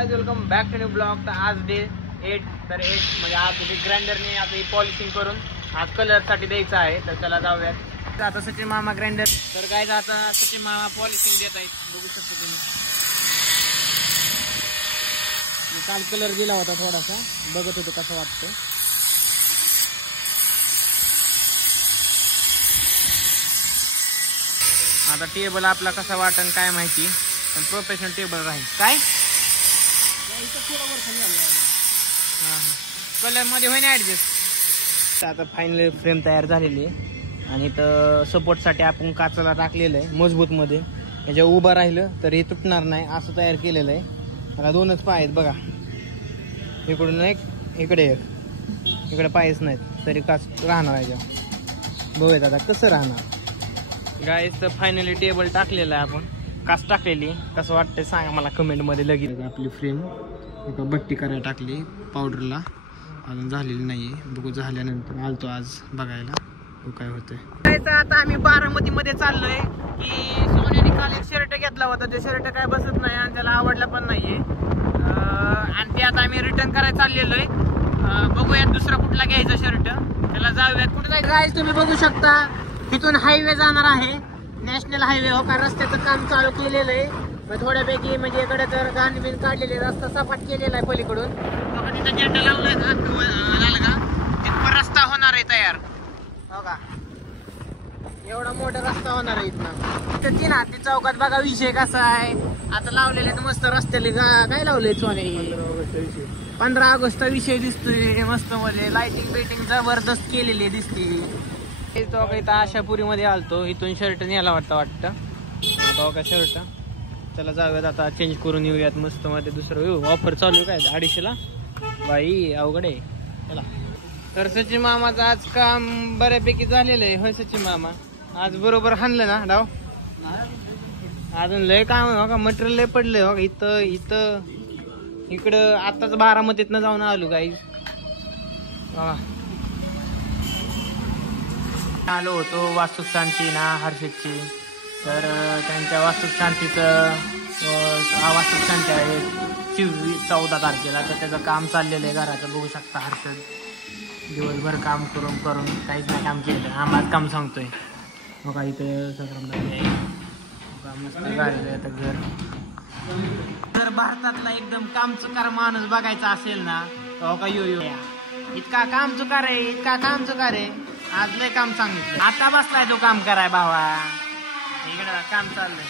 Guys, welcome back to new blog. तर आज day 8 तर 8 म्हणजे आज ग्राइंडरने आता ही पॉलिशिंग करून आज कलर साठी द्यायचं आहे. तर चला जाऊयात. आता सचिन मामा ग्राइंडर. तर गाइस आता सचिन मामा पॉलिशिंग देत आहेत, बघू शकता तुम्ही. मी काल कलर दिला होता थोडासा, बघत होतो कसं वाटतं. आता टेबल आपला कसा वाटन काय माहिती, पण प्रोफेशनल टेबल राहील. काय कलर मध्ये होईन ऍडजस्ट. आता फायनल फ्रेम तयार झालेली आहे आणि तर सपोर्ट साठी आपण काचला टाकलेलं आहे मजबूत मध्ये. याच्या उभं राहिलं तर हे तुटणार नाही असं तयार केलेलं आहे. त्याला दोनच पाय आहेत बघा, इकडून एक इकडे एक, इकडे पायच नाहीत तरी काच राहणार याच्या. बघूयात आता कसं राहणार. गाईस तर फायनली टेबल टाकलेलं आहे आपण, काच टाकलेली. कसं वाटतंय सांगा मला कमेंट मध्ये. लगेच आपली फ्रेम एका बट्टी करायला टाकली पावडरला, अजून झालेली नाहीये. बघू झाल्यानंतर आलतो आज बघायला काय होतंय. आता आम्ही बारामती मध्ये चाललोय की सोन्याने काल एक शर्ट घेतला होता, ते शर्ट काय बसत नाही आणि त्याला आवडला पण नाहीये. आणि ते आता आम्ही रिटर्न करायला चाललेलो आहे. बघूयात दुसरा कुठला घ्यायचा शर्ट, त्याला जाऊयात. कुठे जायचं गाईस तुम्ही बघू शकता, तिथून हायवे जाणार आहे, नॅशनल हायवे. हो का, रस्त्याचं काम चालू केलेलं आहे थोड्यापैकी. म्हणजे इकडे तर घाण बिन काढलेले, रस्ता सपाट केलेला आहे पलीकडून. बघा तिथं झेंडा लावलाय ना लालगा, तिथं रस्ता होणार आहे तयार. हो का, एवढा मोठा रस्ता होणार आहे इथनं. तिथं 3 हाती चौकात बघा विषय कसा आहे. आता लावलेले मस्त रस्त्याला काय लावले सोने, 15 ऑगस्टचा विषय दिसतोय मस्त मध्ये. लाइटिंग बिटिंग जबरदस्त केलेली दिसते. इथं आशापुरी मध्ये आलतो, इथून शर्ट न्यायला वाटतं. आता का शर्ट, चला जाऊयात आता चेंज करून येऊयात मस्त मध्ये. दुसरं येऊ ऑफर चालू आहे काय 250ला बाई, अवघड आहे. चला. तर सचिन मामाचं आज काम बऱ्यापैकी झालेलं आहे. होय सचिन मामा, आज बरोबर हाणलं ना डाव. अजून लय काम हो का, मटेरियल लय पडलंय हो का इथं इकडं. आताच बारामतीतनं जाऊन आलो गाईज. आलो होतो वास्तुक शांती ना हर्षदची. तर त्यांच्या वास्तुक शांतीचं वास्तुक शांती आहे 14 तारखेला. तर त्याचं काम चाललेलं आहे घराचं, बघू शकता. हर्षद दिवसभर काम करून काहीच नाही काम केलं. आम्हाला काम सांगतोय बघा. इथं सगळं मस्त गाडी आता घर. तर भारतातला एकदम काम चुकार माणूस बघायचा असेल ना, हो का यो इतका काम चुकार आहे, इतका काम चुकार आहे. आज लय काम सांगितलं. आता बसलाय तो काम कराय भावा, इकडं काम चाललंय.